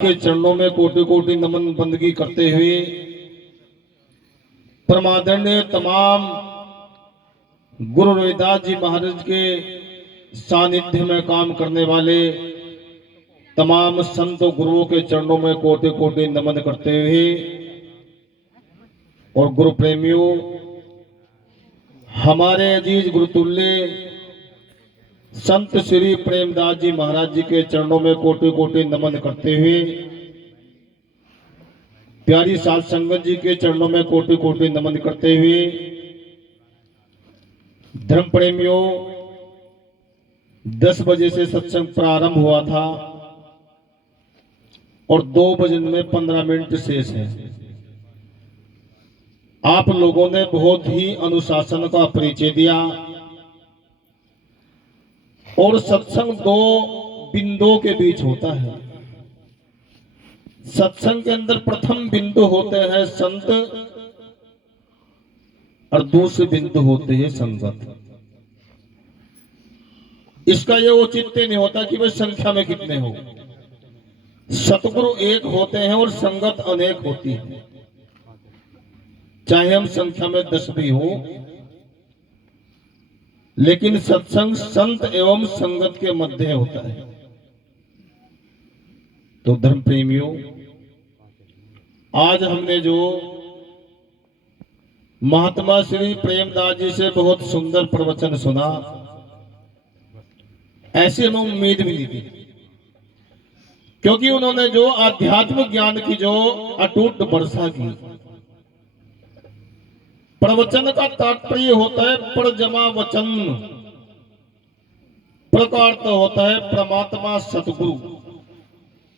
के चरणों में कोटि कोटि नमन बंदगी करते हुए परमादरणीय तमाम गुरु रविदास जी महाराज के सानिध्य में काम करने वाले तमाम संत गुरुओं के चरणों में कोटि कोटि नमन करते हुए और गुरु प्रेमियों, हमारे अजीज गुरुतुल्य संत श्री प्रेमदास जी महाराज जी के चरणों में कोटि कोटि नमन करते हुए, प्यारी साध संगत जी के चरणों में कोटि कोटि नमन करते हुए, धर्म प्रेमियों, 10 बजे से सत्संग प्रारंभ हुआ था और 2 बजे में 15 मिनट शेष है। आप लोगों ने बहुत ही अनुशासन का परिचय दिया और सत्संग 2 बिंदुओं के बीच होता है। सत्संग के अंदर प्रथम बिंदु होते हैं संत और दूसरे बिंदु होते हैं संगत। इसका यह औचित्य नहीं होता कि वे संख्या में कितने हो। सतगुरु एक होते हैं और संगत अनेक होती है, चाहे हम संख्या में 10 भी हो, लेकिन सत्संग संत एवं संगत के मध्य होता है। तो धर्म प्रेमियों, आज हमने जो महात्मा श्री प्रेमदास जी से बहुत सुंदर प्रवचन सुना, ऐसी हमें उम्मीद भी नहीं थी, क्योंकि उन्होंने जो आध्यात्मिक ज्ञान की जो अटूट वर्षा की। प्रवचन का तात्पर्य होता है परजमा वचन, प्रकार तो होता है परमात्मा सतगुरु,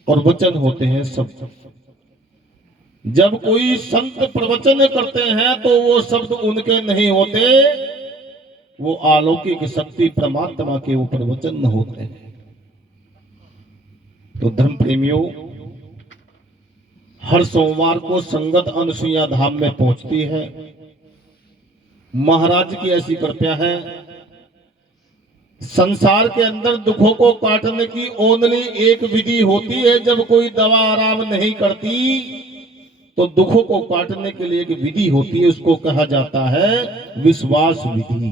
और वचन होते हैं शब्द। जब कोई संत प्रवचन करते हैं तो वो शब्द उनके नहीं होते, वो अलौकिक शक्ति परमात्मा के ऊपर वचन होते हैं। तो धर्म प्रेमियों, हर सोमवार को संगत अनसुईया धाम में पहुंचती है। महाराज की ऐसी कृपा है, संसार के अंदर दुखों को काटने की ओनली एक विधि होती है। जब कोई दवा आराम नहीं करती तो दुखों को काटने के लिए एक विधि होती है, उसको कहा जाता है विश्वास विधि।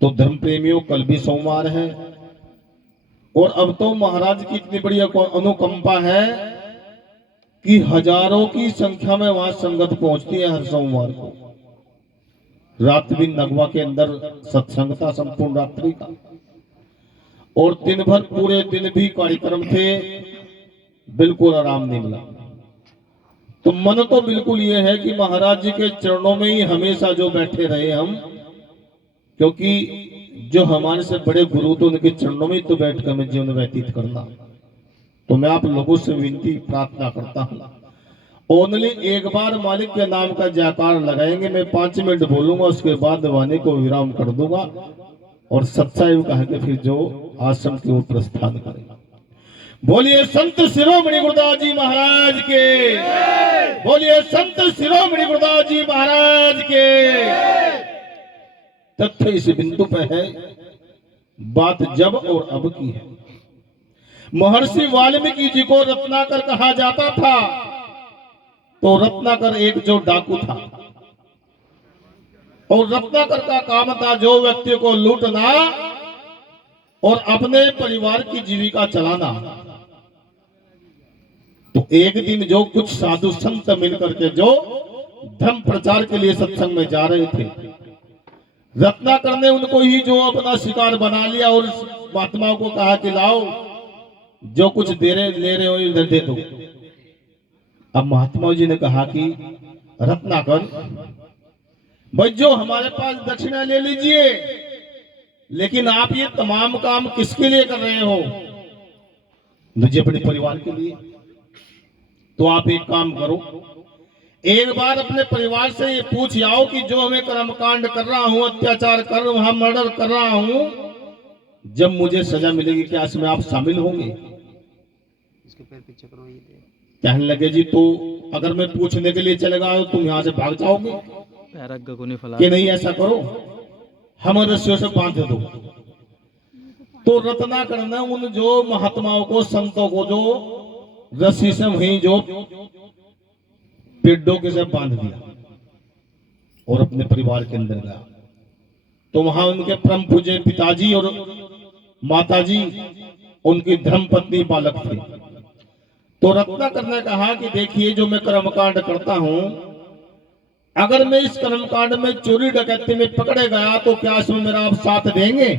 तो धर्म प्रेमियों, कल भी सोमवार है और अब तो महाराज की इतनी बड़ी अनुकंपा है कि हजारों की संख्या में वहां संगत पहुंचती है हर सोमवार को। रात भी नगवा के अंदर सत्संग था संपूर्ण रात्रि का, और दिन भर पूरे दिन भी कार्यक्रम थे, बिल्कुल आराम नहीं मिला। तो मन तो बिल्कुल ये है कि महाराज जी के चरणों में ही हमेशा जो बैठे रहे हम, क्योंकि जो हमारे से बड़े गुरु तो उनके चरणों में तो बैठ कर हमें जीवन व्यतीत करना। तो मैं आप लोगों से विनती प्रार्थना करता हूं, ओनली एक बार मालिक के नाम का जयकार लगाएंगे। मैं 5 मिनट बोलूंगा, उसके बाद वाणी को विराम कर दूंगा और सत्संग कह के फिर जो आश्रम की ओर प्रस्थान करेंगे। बोलिए संत शिरोमणि गुरुदास जी महाराज के, बोलिए संत शिरोमणि गुरुदास जी महाराज के। तथ्य इस बिंदु पे है, बात जब और अब की है। महर्षि वाल्मीकि जी को रत्नाकर कहा जाता था, तो रत्नाकर एक जो डाकू था, और रत्नाकर का काम था जो व्यक्ति को लूटना और अपने परिवार की जीविका चलाना। तो एक दिन जो कुछ साधु संत मिलकर के जो धर्म प्रचार के लिए सत्संग में जा रहे थे, रत्नाकर ने उनको ही जो अपना शिकार बना लिया और महात्माओं को कहा कि लाओ, जो कुछ ले रहे हो इधर दे दो। अब महात्मा जी ने कहा कि रत्नाकर भाई, जो हमारे पास दक्षिणा ले लीजिए, लेकिन आप ये तमाम काम किसके लिए कर रहे हो? मुझे अपने परिवार के लिए। तो आप एक काम करो, एक बार अपने परिवार से ये पूछ आओ कि जो हमें कर्मकांड कर रहा हूं, अत्याचार कर रहा हूं, मर्डर कर रहा हूं, जब मुझे सजा मिलेगी क्या इसमें आप शामिल होंगे? इसके पैर पीछे करो। ये कहने लगे जी, तो अगर मैं पूछने के लिए चलेगा तो तुम यहां से भाग जाओगे कि नहीं? ऐसा करो, हम रस्सियों से बांध दो। तो रत्नाकर ने उन जो महात्माओं को, संतों को, जो रस्सी से वहीं जो पेड़ों के से बांध दिया और अपने परिवार के अंदर गया। तो वहां उनके परम पूज्य पिताजी और माताजी, उनकी धर्मपत्नी बालक थे। तो रत्नाकर ने कहा कि देखिए, जो मैं कर्मकांड करता हूं, अगर मैं इस कर्मकांड में चोरी डकैती में पकड़े गया तो क्या इसमें मेरा आप साथ देंगे?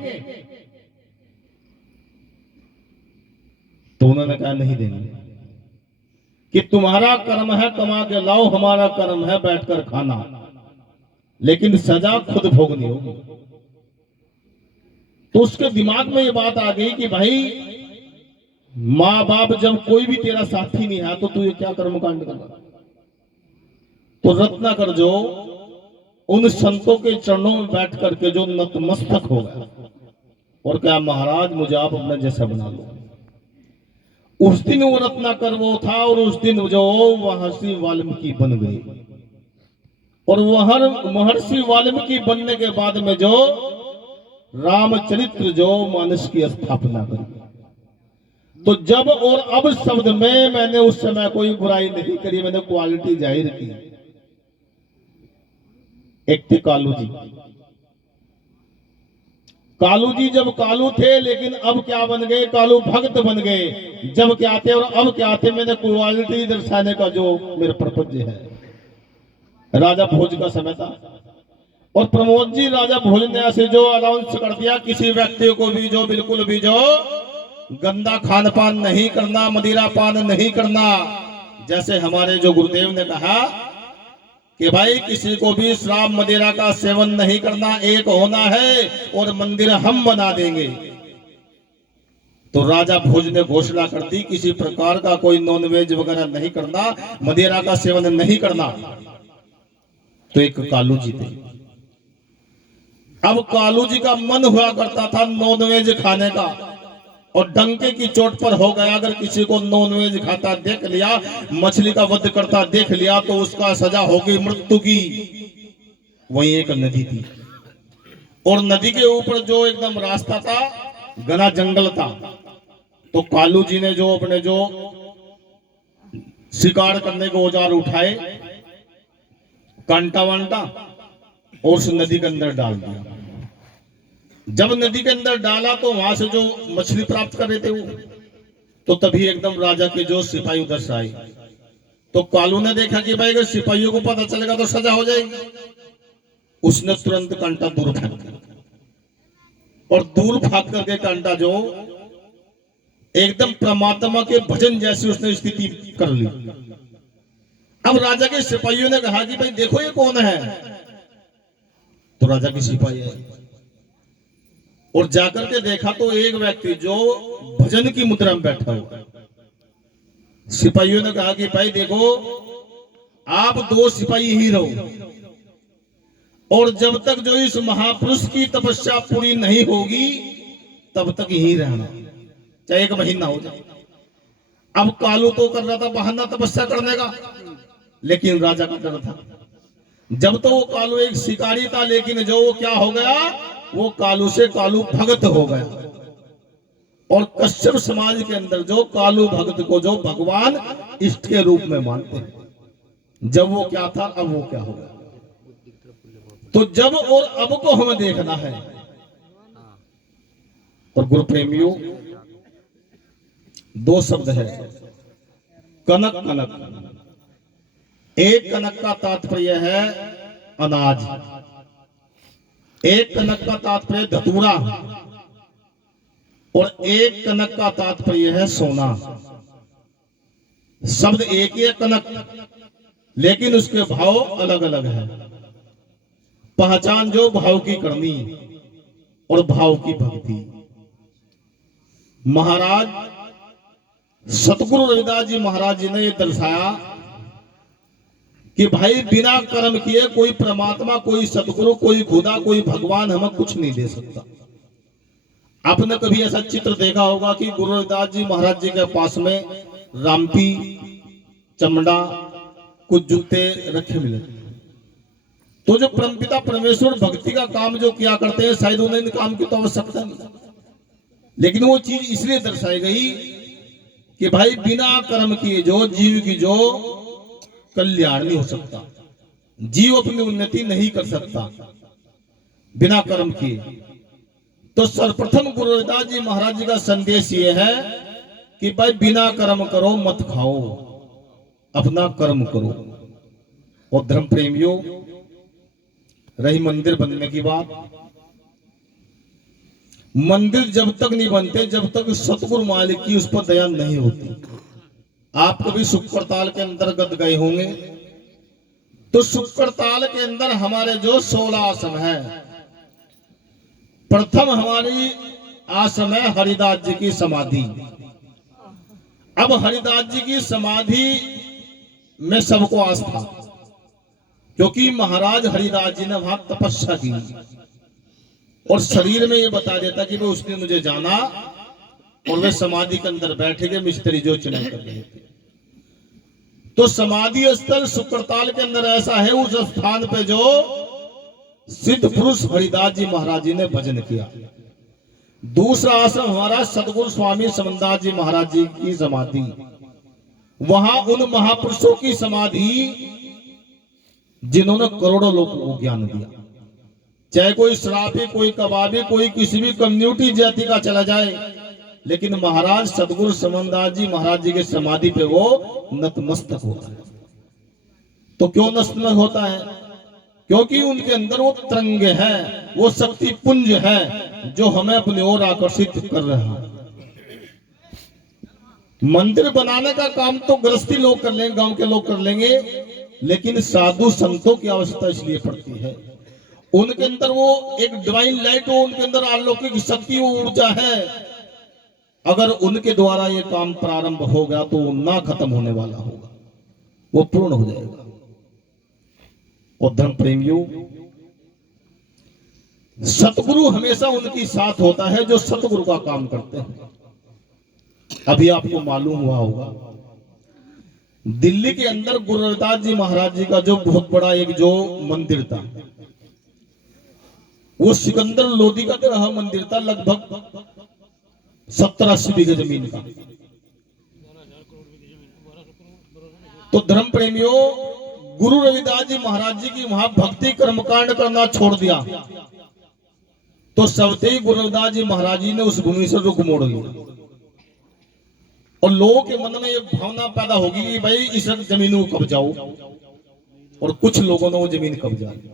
तो उन्होंने कहा नहीं देंगे, कि तुम्हारा कर्म है कमा के लाओ, हमारा कर्म है बैठकर खाना, लेकिन सजा खुद भोगनी होगी। तो उसके दिमाग में ये बात आ गई कि भाई, माँ बाप जब कोई भी तेरा साथी नहीं है तो तू ये क्या कर्मकांड कर रहा? तो रत्नाकर जो उन संतों के चरणों में बैठ करके जो नतमस्तक हो गया और क्या, महाराज मुझे आप अपना जैसा बना लो। उस दिन वो रत्नाकर वो था, और उस दिन जो महर्षि वाल्मीकि बन गए। और वह महर्षि वाल्मीकि बनने के बाद में जो रामचरित्र जो मानस की स्थापना करी। तो जब और अब शब्द में मैंने उस समय कोई बुराई नहीं करी, मैंने क्वालिटी जाहिर की। एक थे कालू जी। कालू जी जब कालू थे, लेकिन अब क्या बन गए? कालू भक्त बन गए। जब क्या थे और अब क्या थे, मैंने क्वालिटी दर्शाने का जो मेरा पर्पज है। राजा भोज का समय था और प्रमोद जी राजा भोज ने ऐसे जो अनाउंस कर दिया, किसी व्यक्ति को भी जो बिल्कुल भी जो गंदा खान पान नहीं करना, मदिरा पान नहीं करना। जैसे हमारे जो गुरुदेव ने कहा कि भाई किसी को भी शराब मदिरा का सेवन नहीं करना, एक होना है और मंदिर हम बना देंगे। तो राजा भोज ने घोषणा कर दी, किसी प्रकार का कोई नॉनवेज वगैरह नहीं करना, मदिरा का सेवन नहीं करना। तो एक कालू जी थे। अब कालू जी का मन हुआ करता था नॉनवेज खाने का, और डंके की चोट पर हो गया, अगर किसी को नॉनवेज खाता देख लिया, मछली का वध करता देख लिया, तो उसका सजा होगी मृत्यु की। वहीं एक नदी थी और नदी के ऊपर जो एकदम रास्ता था, घना जंगल था। तो कालू जी ने जो अपने जो शिकार करने के औजार उठाए, कांटा वांटा, और उस नदी के अंदर डाल दिया। जब नदी के अंदर डाला तो वहां से जो मछली प्राप्त कर रहे थे वो, तो तभी एकदम राजा के जो सिपाही उधर से आए। तो कालू ने देखा कि भाई अगर सिपाहियों को पता चलेगा तो सजा हो जाएगी। उसने तुरंत कांटा दूर फेंक दिया, और दूर फेंक करके कांटा जो एकदम परमात्मा के भजन जैसी उसने स्थिति कर ली। अब राजा के सिपाहियों ने कहा कि भाई देखो ये कौन है? तो राजा के सिपाही है, और जाकर के देखा तो एक व्यक्ति जो भजन की मुद्रा में बैठा हुआ। सिपाहियों ने कहा कि भाई देखो, आप दो सिपाही ही रहो, और जब तक जो इस महापुरुष की तपस्या पूरी नहीं होगी तब तक यही रहना, चाहे 1 महीना हो जाए। अब कालू तो कर रहा था बहाना तपस्या करने का, लेकिन राजा का डर था। जब तो वो कालू एक शिकारी था, लेकिन जो वो क्या हो गया, वो कालू से कालू भगत हो गया। और कश्यप समाज के अंदर जो कालू भगत को जो भगवान इष्ट के रूप में मानते हैं, जब वो क्या था अब वो क्या हो गया। तो जब और अब को हमें देखना है। और गुरु प्रेमियों, 2 शब्द है, कनक कनक। एक कनक का तात्पर्य है अनाज, एक कनक का तात्पर्य धतूरा, और एक कनक का तात्पर्य है सोना। शब्द एक ही है कनक, लेकिन उसके भाव अलग अलग है। पहचान जो भाव की करनी और भाव की भक्ति। महाराज सतगुरु रविदास जी महाराज जी ने यह दर्शाया कि भाई बिना कर्म किए कोई परमात्मा, कोई सतगुरु, कोई खुदा, कोई भगवान हमें कुछ नहीं दे सकता। आपने कभी ऐसा चित्र देखा होगा कि गुरु रविदास जी महाराज जी के पास में रामपी, चमड़ा, कुछ जूते रखे मिले, तो जो परमपिता परमेश्वर भक्ति का काम जो किया करते हैं, शायद उन्हें इन काम की तो आवश्यकता नहीं। लेकिन वो चीज इसलिए दर्शाई गई कि भाई बिना कर्म किए जो जीव की जो कल्याण नहीं हो सकता, जीव अपनी उन्नति नहीं कर सकता बिना कर्म किए। तो सर्वप्रथम गुरु रविदास जी महाराज जी का संदेश ये है कि भाई बिना कर्म करो मत खाओ, अपना कर्म करो। और धर्म प्रेमियों, रही मंदिर बनने की बात, मंदिर जब तक नहीं बनते जब तक सतगुरु मालिक की उस पर दया नहीं होती। आप कभी शुक्रताल के अंतर्गत गए होंगे, तो शुक्रताल के अंदर हमारे जो 16 आश्रम है, प्रथम हमारी आश्रम है हरिदास जी की समाधि। अब हरिदास जी की समाधि में सबको आस्था, क्योंकि महाराज हरिदास जी ने वहां तपस्या की और शरीर में ये बता देता कि वो उसने मुझे जाना, और वे समाधि के अंदर बैठे गए मिस्त्री जो चुनाव कर रहे थे। तो समाधि स्थल शुक्रताल के अंदर ऐसा है, उस स्थान पे जो सिद्ध पुरुष हरिदास जी महाराज जी ने भजन किया। दूसरा आश्रम हमारा सतगुरु स्वामी समनदास जी महाराज जी की समाधि, वहां उन महापुरुषों की समाधि जिन्होंने करोड़ों लोगों को ज्ञान दिया। चाहे कोई शराबी, कोई कबाबी, कोई किसी भी कम्युनिटी जाति का चला जाए, लेकिन महाराज सतगुरु समनदास जी महाराज जी की समाधि पे वो नतमस्तक होता है। तो क्यों नतमस्तक होता है? क्योंकि उनके अंदर वो तरंग है, वो शक्ति पुंज है जो हमें अपनी ओर आकर्षित कर रहा है। मंदिर बनाने का काम तो गृहस्थी लोग कर लेंगे, गांव के लोग कर लेंगे, लेकिन साधु संतों की आवश्यकता इसलिए पड़ती है। उनके अंदर वो एक डिवाइन लाइट हो, उनके अंदर अलौकिक शक्ति, वो ऊर्जा है। अगर उनके द्वारा ये काम प्रारंभ हो गया तो वो ना खत्म होने वाला होगा, वो पूर्ण हो जाएगा। और धर्म प्रेमियों, सतगुरु हमेशा उनकी साथ होता है जो सतगुरु का काम करते हैं। अभी आपको मालूम हुआ होगा, दिल्ली के अंदर गुरु रविदास जी महाराज जी का जो बहुत बड़ा एक जो मंदिर था, वो सिकंदर लोधी का तरह मंदिर था, लगभग 70-80 बीघे जमीन का। तो धर्म प्रेमियों, गुरु रविदास जी महाराज जी की वहां भक्ति कर्मकांड करना छोड़ दिया, तो सबते ही गुरु रविदास जी महाराज जी ने उस भूमि से रुख मोड़ लिया। और लोगों के मन में ये भावना पैदा होगी कि भाई इस जमीन को कब्जाओ, और कुछ लोगों ने वो जमीन कब्जा ली।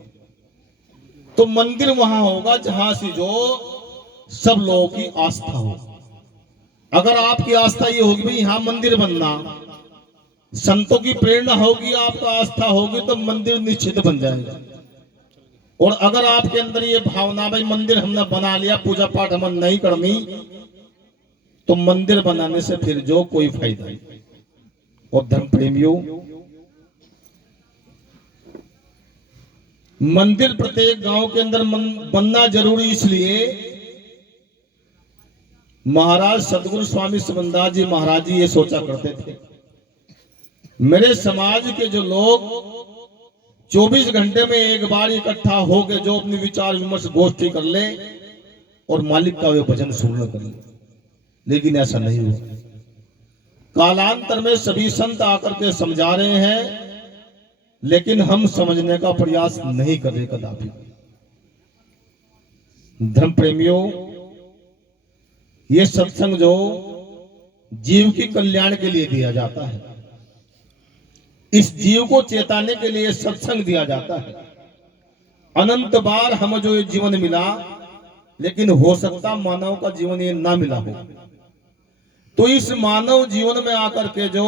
तो मंदिर वहां होगा जहां से जो सब लोगों की आस्था हो। अगर आपकी आस्था ये होगी भाई यहां मंदिर बनना, संतों की प्रेरणा होगी, आपका आस्था होगी, तो मंदिर निश्चित बन जाएगा। और अगर आपके अंदर ये भावना भाई मंदिर हमने बना लिया, पूजा पाठ हम नहीं करनी, तो मंदिर बनाने से फिर जो कोई फायदा नहीं। और धर्म प्रेमियों, मंदिर प्रत्येक गांव के अंदर बनना जरूरी इसलिए, महाराज सतगुरु स्वामी समनदास जी महाराज जी ये सोचा करते थे, मेरे समाज के जो लोग 24 घंटे में एक बार इकट्ठा होकर जो अपनी विचार विमर्श गोष्ठी कर ले और मालिक का वे भजन सुन कर ले, लेकिन ऐसा नहीं हुआ। कालांतर में सभी संत आकर के समझा रहे हैं, लेकिन हम समझने का प्रयास नहीं कर रहे कदापि। धर्म प्रेमियों, ये सत्संग जो जीव के कल्याण के लिए दिया जाता है, इस जीव को चेताने के लिए सत्संग दिया जाता है। अनंत बार हम जो ये जीवन मिला, लेकिन हो सकता मानव का जीवन ये ना मिला हो। तो इस मानव जीवन में आकर के जो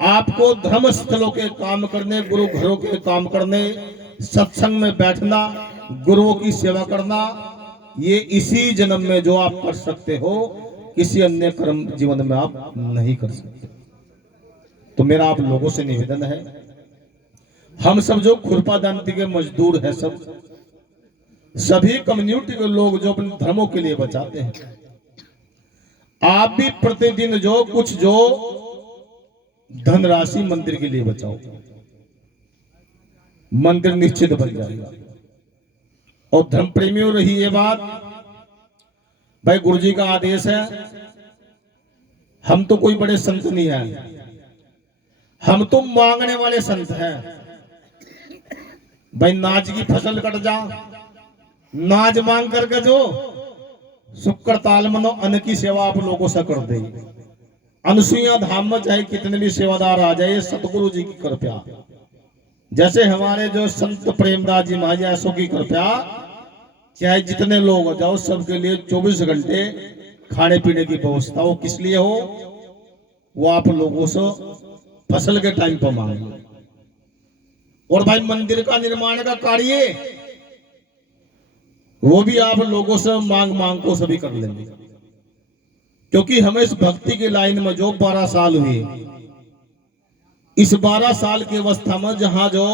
आपको धर्म स्थलों के काम करने, गुरु घरों के काम करने, सत्संग में बैठना, गुरुओं की सेवा करना, ये इसी जन्म में जो आप कर सकते हो, किसी अन्य कर्म जीवन में आप नहीं कर सकते। तो मेरा आप लोगों से निवेदन है, हम सब जो खुरपा दांती के मजदूर हैं, सब सभी कम्युनिटी के लोग जो अपने धर्मों के लिए बचाते हैं, आप भी प्रतिदिन जो कुछ जो धनराशि मंदिर के लिए बचाओ, मंदिर निश्चित बन जाएगा। और धर्म प्रेमियों, रही ये बात, भाई गुरु जी का आदेश है, हम तो कोई बड़े संत नहीं हैं, हम तो मांगने वाले संत हैं। भाई नाज की फसल कट जा, नाज मांग करके जो शुक्र ताल मनो अन्न की सेवा आप लोगों से कर दे। अनसुईया धाम में चाहे कितने भी सेवादार आ जाए, सतगुरु जी की कृपा, जैसे हमारे जो संत प्रेमदास जी महाराज ऐसों की कृपा, चाहे जितने लोग हो जाओ सबके लिए 24 घंटे खाने पीने की व्यवस्था हो। किस लिए हो? वो आप लोगों से फसल के टाइम पर मांगे। और भाई मंदिर का निर्माण का कार्य वो भी आप लोगों से मांग मांग को सभी कर लेंगे, क्योंकि हमें इस भक्ति की लाइन में जो 12 साल हुए, इस 12 साल की अवस्था में जहां जो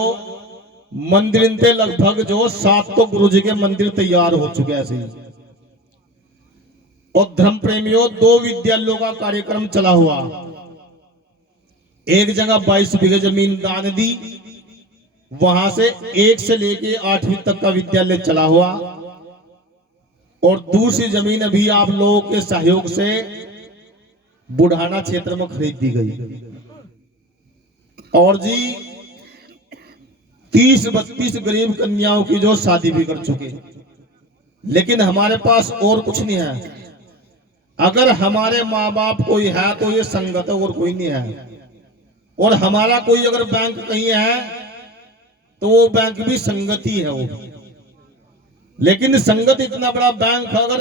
मंदिर थे लगभग जो 7 तो गुरु जी के मंदिर तैयार हो चुके ऐसे ही। और धर्म प्रेमियों 2 विद्यालयों का कार्यक्रम चला हुआ। एक जगह 22 बीघे जमीन दान दी, वहां से 1 से लेके 8वीं तक का विद्यालय चला हुआ। और दूसरी जमीन अभी आप लोगों के सहयोग से बुढ़ाना क्षेत्र में खरीद दी गई। और जी 30-32 गरीब कन्याओं की जो शादी भी कर चुके, लेकिन हमारे पास और कुछ नहीं है। अगर हमारे माँ बाप कोई है तो ये संगत है और कोई नहीं है। और हमारा कोई अगर बैंक कहीं है तो वो बैंक भी संगत ही है वो। लेकिन संगत इतना बड़ा बैंक अगर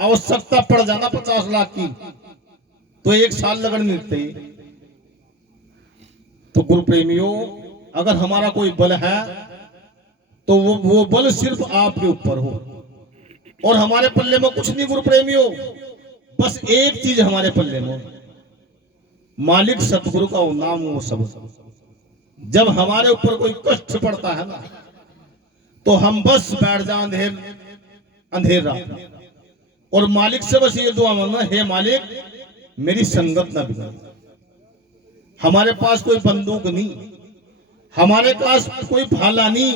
आवश्यकता पड़ जाना 50 लाख की तो 1 साल लगन मिलते। तो गुरु प्रेमियों अगर हमारा कोई बल है तो वो बल सिर्फ आपके ऊपर हो। और हमारे पल्ले में कुछ नहीं गुरु प्रेमियों, बस एक चीज हमारे पल्ले में, मालिक सतगुरु का नाम वो सब। जब हमारे ऊपर कोई कष्ट पड़ता है ना तो हम बस बैठ जाए अंधेरा और मालिक से बस ये दुआ मांगना, हे मालिक मेरी संगत ना बिगड़। हमारे पास कोई बंदूक नहीं, हमारे पास कोई भाला नहीं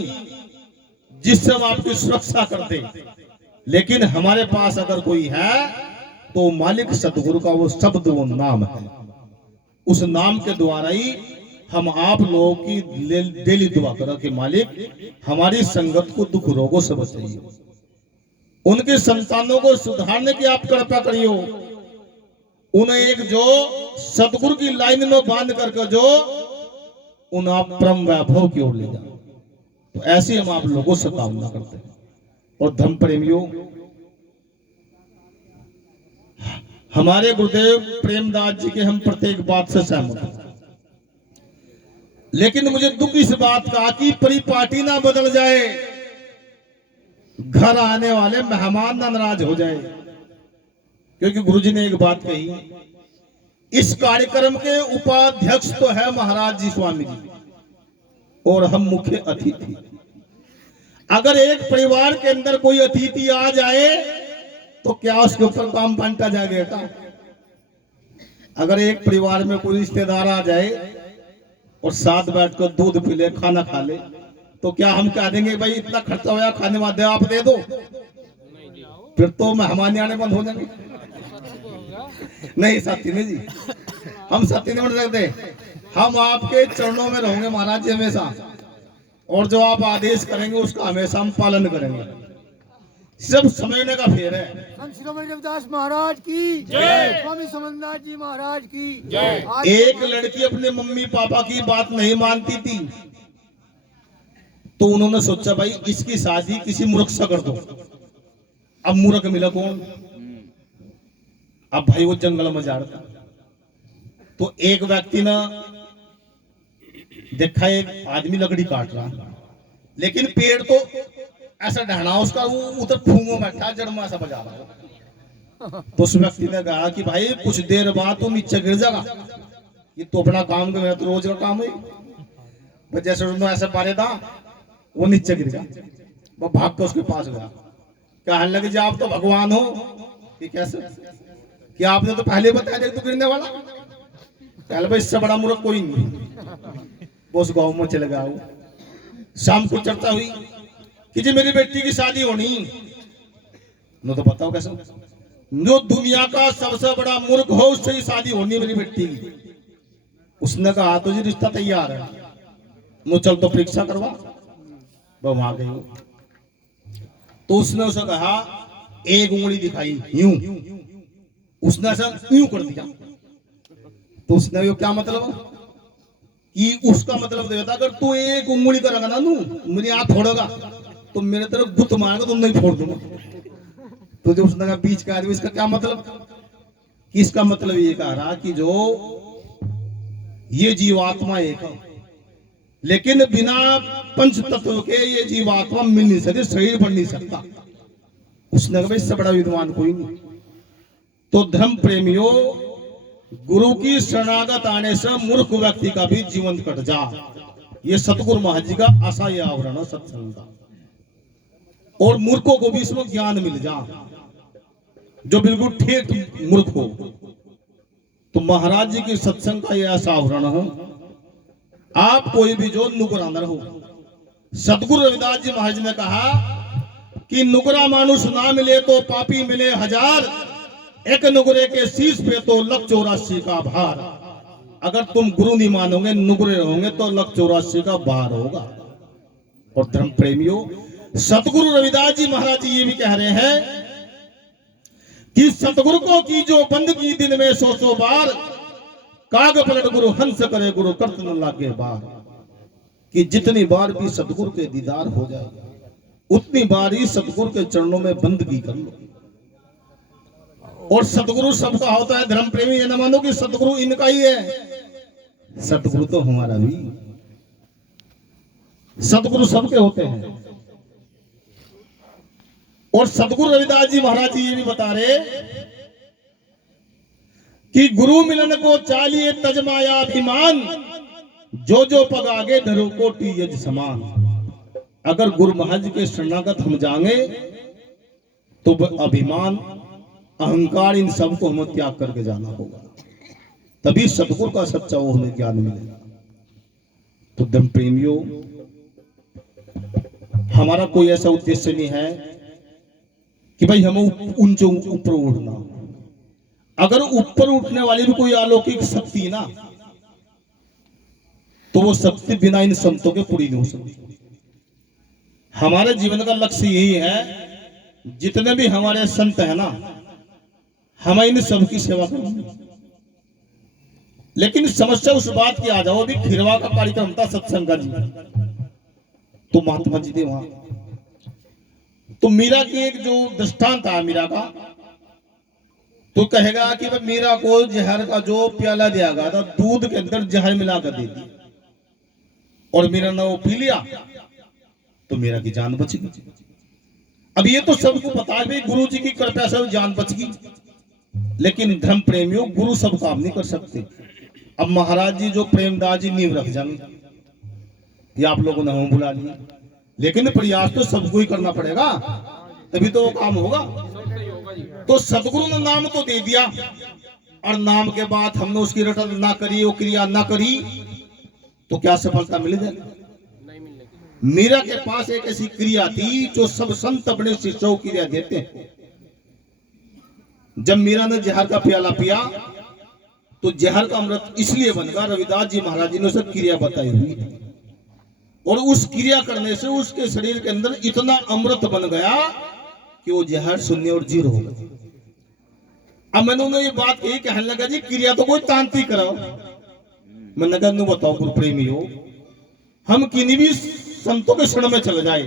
जिससे हम आपकी सुरक्षा करते, लेकिन हमारे पास अगर कोई है तो मालिक सतगुरु का वो शब्द, वो नाम है। उस नाम के द्वारा ही हम आप लोगों की डेली दुआ करो कि मालिक हमारी संगत को दुख रोगों से बचाइए, उनके संतानों को सुधारने की आप कृपा करियो, उन्हें एक जो सतगुरु की लाइन में बांध करके जो उन आप परम वैभव की ओर ले जाओ। तो ऐसी हम आप लोगों से कामना करते हैं। और धर्म प्रेमियों हमारे गुरुदेव प्रेमदास जी के हम प्रत्येक बात से सहमत हैं, लेकिन मुझे दुख इस बात का कि परिपाटी ना बदल जाए, घर आने वाले मेहमान ना नाराज हो जाए। क्योंकि गुरुजी ने एक बात कही, इस कार्यक्रम के उपाध्यक्ष तो है महाराज जी स्वामी जी और हम मुख्य अतिथि। अगर एक परिवार के अंदर कोई अतिथि आ जाए तो क्या उसके ऊपर काम बांटा जाएगा? अगर एक परिवार में कोई रिश्तेदार आ जाए और साथ बैठकर दूध पी ले, खाना खा ले, तो क्या हम कह देंगे भाई इतना खर्चा होया खाने वादे आप दे दो? फिर तो मेहमान आने बंद हो जाएंगे। नहीं साथी नहीं जी, हम साथी नहीं बन सकते। हम आपके चरणों में रहेंगे महाराज जी हमेशा, और जो आप आदेश करेंगे उसका हमेशा हम पालन करेंगे। सब समझने का फेर है। शिरोमणि रविदास महाराज की जय, स्वामी समरनाथ जी महाराज की जय। एक लड़की अपने मम्मी पापा की बात नहीं मानती थी, तो उन्होंने सोचा भाई इसकी शादी किसी मूर्ख से कर दो। अब मूर्ख मिला कौन? अब भाई वो जंगल में जा रहा था, तो एक व्यक्ति ने देखा एक आदमी लकड़ी काट रहा, लेकिन पेड़ तो ऐसा ढहना उसका, वो उधर फूंगो बैठा जड़ में ऐसा बजा रहा। तो उस व्यक्ति ने कहा कि भाई कुछ देर बाद तो नीचे गिर जाएगा, ये तो अपना काम कर, मेरा तो रोज का काम है। जैसे उन्होंने ऐसे पारे था वो नीचे गिर गया, वो भाग कर उसके पास गया, कहने लगे जी आप तो भगवान हो। कि कैसे? कि आपने तो पहले बताया तो गिरने वाला। कह भाई इससे बड़ा मूर्ख कोई नहीं। वो उस गाँव में चले गया। शाम को चर्चा हुई कि जी मेरी बेटी की शादी होनी, न तो बताओ कैसे? जो दुनिया का सबसे बड़ा मूर्ख हो उससे ही शादी होनी मेरी बेटी की। उसने कहा तो जी रिश्ता तैयार है, नो चल तो परीक्षा करवा। वो वहां गई, तो उसने उसे कहा एक उंगली दिखाई यूं, उसने ऐसा यूं कर दिया। तो उसने यो क्या मतलब कि उसका मतलब देता अगर तू एक उंगली करेगा ना नू मेरी हाथ फोड़ेगा तो मेरे तरफ गुत मारेगा तो नहीं फोड़ दूंगा। तो जो उसने कहा बीच का आदमी, इसका क्या मतलब कि इसका मतलब ये कह रहा कि जो ये जीवात्मा एक है, लेकिन बिना पंच तत्व के ये जीवात्मा मिल नहीं सकती, शरीर बन नहीं सकता। उसने कहा इससे बड़ा विद्वान कोई नहीं। तो धर्म प्रेमियों, गुरु की शरणागत आने से मूर्ख व्यक्ति का भी जीवन कट जा, ये सतगुरु महाराज जी का आशा ये आवरण है सत्संग का। और मूर्खों को भी इसमें ज्ञान मिल जा, जो बिल्कुल ठेठ मूर्ख हो। तो महाराज जी की सत्संग का यह ऐसा आवरण है, आप कोई भी जो नुकरानर हो। सतगुरु रविदास जी महाराज ने कहा कि नुकरा मानुष ना मिले तो पापी मिले हजार, एक नुकरे के शीश पे तो 184 का भार। अगर तुम गुरु नहीं मानोगे, नुकरे रहोगे तो 184 का भार होगा। और धर्म प्रेमियों, सतगुरु रविदास जी महाराज जी ये भी कह रहे हैं कि सतगुरु को की जो बंदगी दिन में 100 बार, काग पलट गुरु हंस करे गुरु करत न लागे बार। कि जितनी बार भी सतगुरु के दीदार हो जाए उतनी बार ही सतगुरु के चरणों में बंदगी कर लो। और सतगुरु सबका होता है धर्म प्रेमी, ये न मानो कि सतगुरु इनका ही है, सतगुरु तो हमारा भी, सतगुरु सबके होते हैं। और सतगुरु रविदास जी महाराज जी ये भी बता रहे कि गुरु मिलन को चालिए तजमाया अभिमान, जो जो पग आगे धरो कोटि यज समान। अगर गुरु महाराज के शरणागत हम जाएंगे तो अभिमान अहंकार इन सबको हमें त्याग करके जाना होगा, तभी सतगुरु का सच्चा वो हमें ज्ञान मिलेगा। तो धर्म प्रेमियों, हमारा कोई ऐसा उद्देश्य नहीं है कि भाई हमें ऊंचे ऊपर उठना। अगर ऊपर उठने वाली भी कोई अलौकिक शक्ति ना, तो वो शक्ति बिना इन संतों के पूरी नहीं हो सकती। हमारे जीवन का लक्ष्य यही है, जितने भी हमारे संत है ना, हमें इन सबकी सेवा करनी। लेकिन समस्या उस बात की आ जाओ, अभी खिरवा का कार्यक्रम था सत्संग जी, तो महात्मा जी थे वहां। तो मीरा की एक जो दृष्टांत था मीरा का, तो कहेगा कि भाई मीरा को जहर का जो प्याला दिया गया था, दूध के अंदर जहर मिलाकर दे दी और मीरा ने वो पी लिया, तो मीरा की जान बच गई। अब ये तो सबको पता है गुरु जी की कृपा से जान बच गई, लेकिन धर्म प्रेमियों, गुरु सब काम नहीं कर सकते। अब महाराज जी जो प्रेमदास जी नींव रख जाएंगे, ये आप लोगों ने हम बुला लिया, लेकिन प्रयास तो सबको ही करना पड़ेगा, तभी तो वो काम होगा। तो सतगुरु ने नाम तो दे दिया, और नाम के बाद हमने उसकी रटन ना करी, वो क्रिया ना करी, तो क्या सफलता मिल जाएगी? मीरा के पास एक ऐसी क्रिया थी जो सब संत अपने शिष्यों की क्रिया देते हैं। जब मीरा ने जहर का प्याला पिया, तो जहर का अमृत इसलिए बन गया, रविदास जी महाराज जी ने उसे क्रिया बताई हुई थी, और उस क्रिया करने से उसके शरीर के अंदर इतना अमृत बन गया कि वो जहर शून्य और जीरो हो गया। अब मैंने उन्हें ये बात कही, कहने लगा जी क्रिया तो कोई तांत्रिक कराओ। मैंने कहा बताओ गुरु प्रेमी हो, हम किन्हीं भी संतों के शरण में चले जाए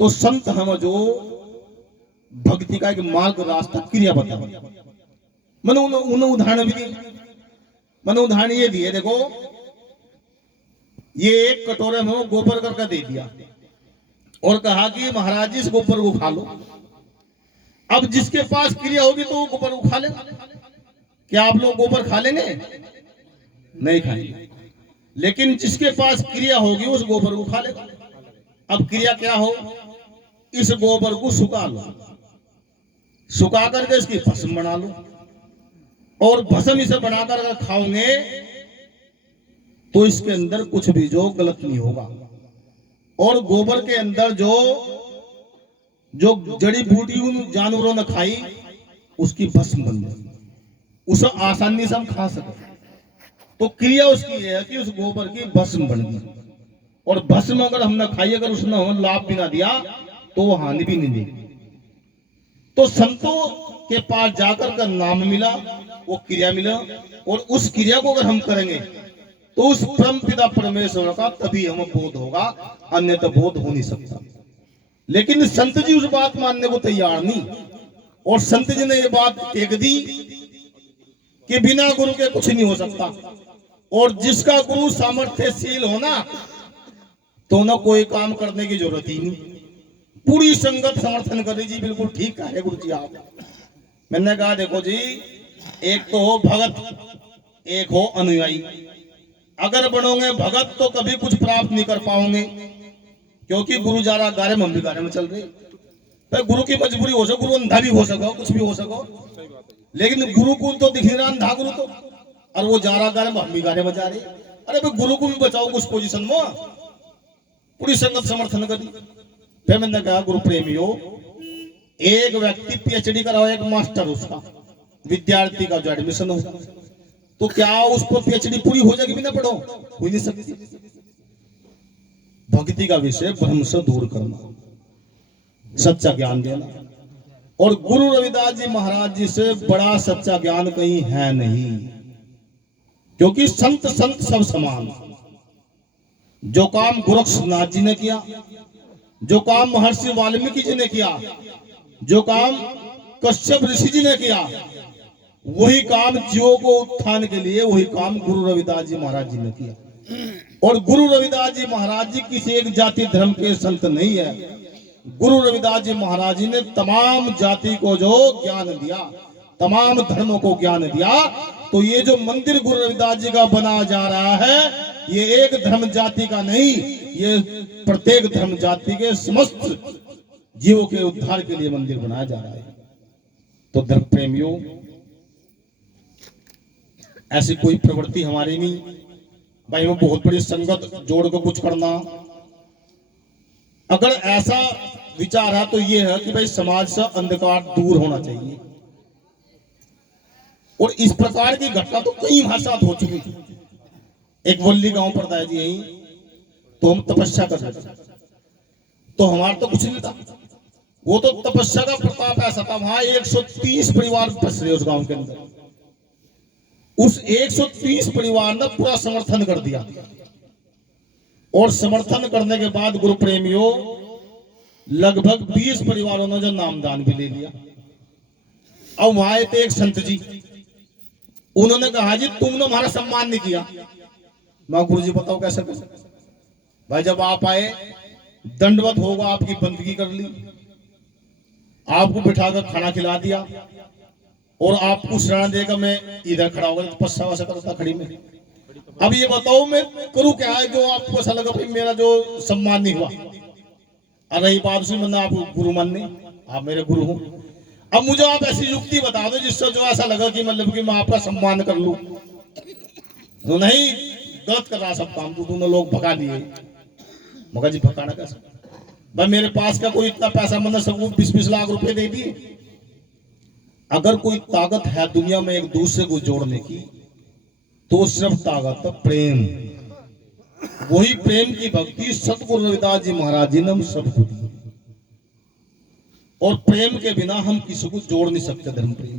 तो संत हम जो भक्ति का एक मार्ग रास्ता क्रिया बताओ। मैंने उन्हें उदाहरण भी दिए। मैंने उदाहरण ये दिए, देखो ये एक कटोरे में वो गोबर करके दे दिया और कहा कि महाराज जी इस गोबर को खा लो। अब जिसके पास क्रिया होगी तो वो गोबर को खा लेगा। क्या आप लोग गोबर खा लेंगे? नहीं खाएंगे। लेकिन जिसके पास क्रिया होगी उस गोबर को खा लेगा। अब क्रिया क्या हो, इस गोबर को सुखा लो, सुखा करके इसकी भस्म बना लो, और भस्म इसे बनाकर अगर खाओगे तो इसके अंदर कुछ भी जो गलत नहीं होगा। और गोबर के अंदर जो जो जड़ी बूटी उन जानवरों ने खाई उसकी भस्म बन जाए, उसे आसानी से हम खा सके। तो क्रिया उसकी ये है कि उस गोबर की भस्म बन गई, और भस्म अगर हमने खाई, अगर उसने हमें लाभ भी ना दिया तो वो हानि भी नहीं दी। तो संतों के पास जाकर का नाम मिला, वो क्रिया मिला, और उस क्रिया को अगर हम करेंगे तो उस परम पिता परमेश्वर का तभी हमें बोध होगा, अन्यथा बोध हो नहीं सकता। लेकिन संत जी उस बात मानने को तैयार नहीं, और संत जी ने ये बात टेक दी कि बिना गुरु के कुछ नहीं हो सकता, और जिसका गुरु सामर्थ्यशील होना तो ना कोई काम करने की जरूरत ही नहीं। पूरी संगत समर्थन कर रही जी, बिल्कुल ठीक है गुरु जी आप। मैंने कहा देखो जी, एक तो हो भगत, एक हो अनुयायी। अगर बनोगे भगत तो कभी कुछ प्राप्त नहीं कर पाओगे, क्योंकि गुरु जा रहा गारे में, हम भी गारे में चल रहे। तो गुरु की मजबूरी हो सको, गुरु अंधा भी हो सको, कुछ भी हो सको, लेकिन गुरु को तो दिख नहीं रहा अंधा गुरु तो, और वो जा रहा गारे में, हम भी गारे में जा रहे। अरे भाई गुरु को भी बचाओ कुछ पोजीशन में, पूरी संगत समर्थन करी। फिर मैंने कहा गुरु प्रेमियों, एक व्यक्ति पीएचडी कराओ, एक मास्टर उसका विद्यार्थी का जो एडमिशन होगा, तो क्या उसको पीएचडी पूरी हो जाएगी बिना पढ़ो? हो नहीं सकती। भक्ति का विषय भ्रम से दूर करना, सच्चा ज्ञान देना, और गुरु रविदास जी महाराज जी से बड़ा सच्चा ज्ञान कहीं है नहीं, क्योंकि संत संत सब समान। जो काम गोरक्षनाथ जी ने किया, जो काम महर्षि वाल्मीकि जी ने किया, जो काम कश्यप ऋषि जी ने किया, वही काम जीवों को उत्थान के लिए वही काम गुरु रविदास जी महाराज जी ने किया। और गुरु रविदास जी महाराज जी किसी एक जाति धर्म के संत नहीं है। गुरु रविदास जी महाराज जी ने तमाम जाति को जो ज्ञान दिया, तमाम धर्मों को ज्ञान दिया। तो ये जो मंदिर गुरु रविदास जी का बना जा रहा है, ये एक धर्म जाति का नहीं, ये प्रत्येक धर्म जाति के समस्त जीवों के उद्धार के लिए मंदिर बनाया जा रहा है। तो धर्म प्रेमियों, ऐसी कोई प्रवृत्ति हमारी नहीं भाई, वो बहुत बड़ी संगत जोड़ को कुछ करना। अगर ऐसा विचार है तो ये है कि भाई समाज से अंधकार दूर होना चाहिए, और इस प्रकार की घटना तो कई भाषात हो चुकी थी। एक वल्ली गांव पड़ता है जी यही, तो हम तपस्या कर रहे थे, तो हमारा तो कुछ नहीं था, वो तो तपस्या का प्रताप ऐसा था, वहां 130 परिवार बस रहे उस गांव के अंदर। उस 130 परिवार ने पूरा समर्थन कर दिया, और समर्थन करने के बाद गुरु प्रेमियों लगभग 20 परिवारों ने जो नामदान भी ले लिया। अब वहां थे एक संत जी, उन्होंने कहा जी तुमने हमारा सम्मान नहीं किया। मैं गुरु जी बताओ कैसे कर? भाई जब आप आए दंडवत होगा, आपकी बंदगी कर ली, आपको बिठाकर खाना खिला दिया, और आपको शरण देकर मैं इधर खड़ा होगा तपस्या वैसा करता खड़ी में। अब ये बताओ मैं करूं क्या है जो आपको ऐसा लगा भाई मेरा जो सम्मान नहीं हुआ? अरे ये बात सुन, मैंने आपको गुरु मानने, आप मेरे गुरु हो। अब मुझे आप ऐसी युक्ति बता दो जिससे जो ऐसा लगा कि मतलब कि मैं आपका सम्मान कर लूं। तो नहीं, गलत कर रहा सब काम, तो दोनों लोग भगा दिए। मगर जी भगाना कैसे भाई? मेरे पास का कोई इतना पैसा, मैंने सबको 20-20 लाख रुपए दे दिए। अगर कोई ताकत है दुनिया में एक दूसरे को जोड़ने की, तो सिर्फ ताकत प्रेम। वही प्रेम की भक्ति सतगुरु रविदास जी महाराज जी ने हम सबको दी, और प्रेम के बिना हम किसी को जोड़ नहीं सकते। धर्म प्रेम,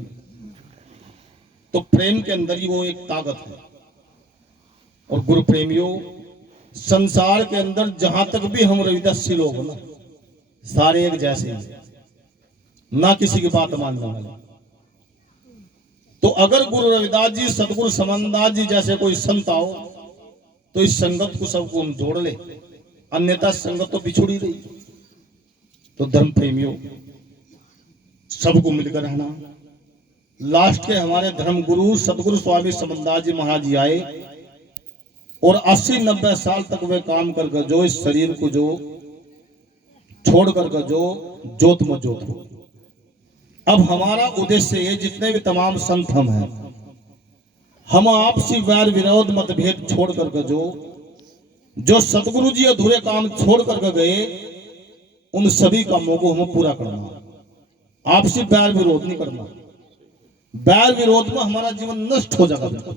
तो प्रेम के अंदर ही वो एक ताकत है। और गुरु प्रेमियों, संसार के अंदर जहां तक भी हम रविदासी लोग ना, सारे एक जैसे हैं, ना किसी की बात मानने वाले। तो अगर गुरु रविदास जी, सतगुरु समनदास जी जैसे कोई संत आओ, तो इस संगत को सबको हम जोड़ ले, अन्यथा संगत तो बिछुड़ी रही। तो धर्म प्रेमियों, सबको मिलकर रहना। लास्ट के हमारे धर्म गुरु सतगुरु स्वामी समनदास जी महाराज जी आए, और 80-90 साल तक वे काम करके जो इस शरीर को जो छोड़ करके जो जोत में जोत हो। अब हमारा उद्देश्य ये, जितने भी तमाम संत हम हैं, हम आपसी वैर विरोध मतभेद छोड़ करके जो सतगुरु जी अधूरे काम छोड़ करके गए, उन सभी कामों को हमें पूरा करना। आपसी वैर विरोध नहीं करना, बैर विरोध में हमारा जीवन नष्ट हो जाएगा।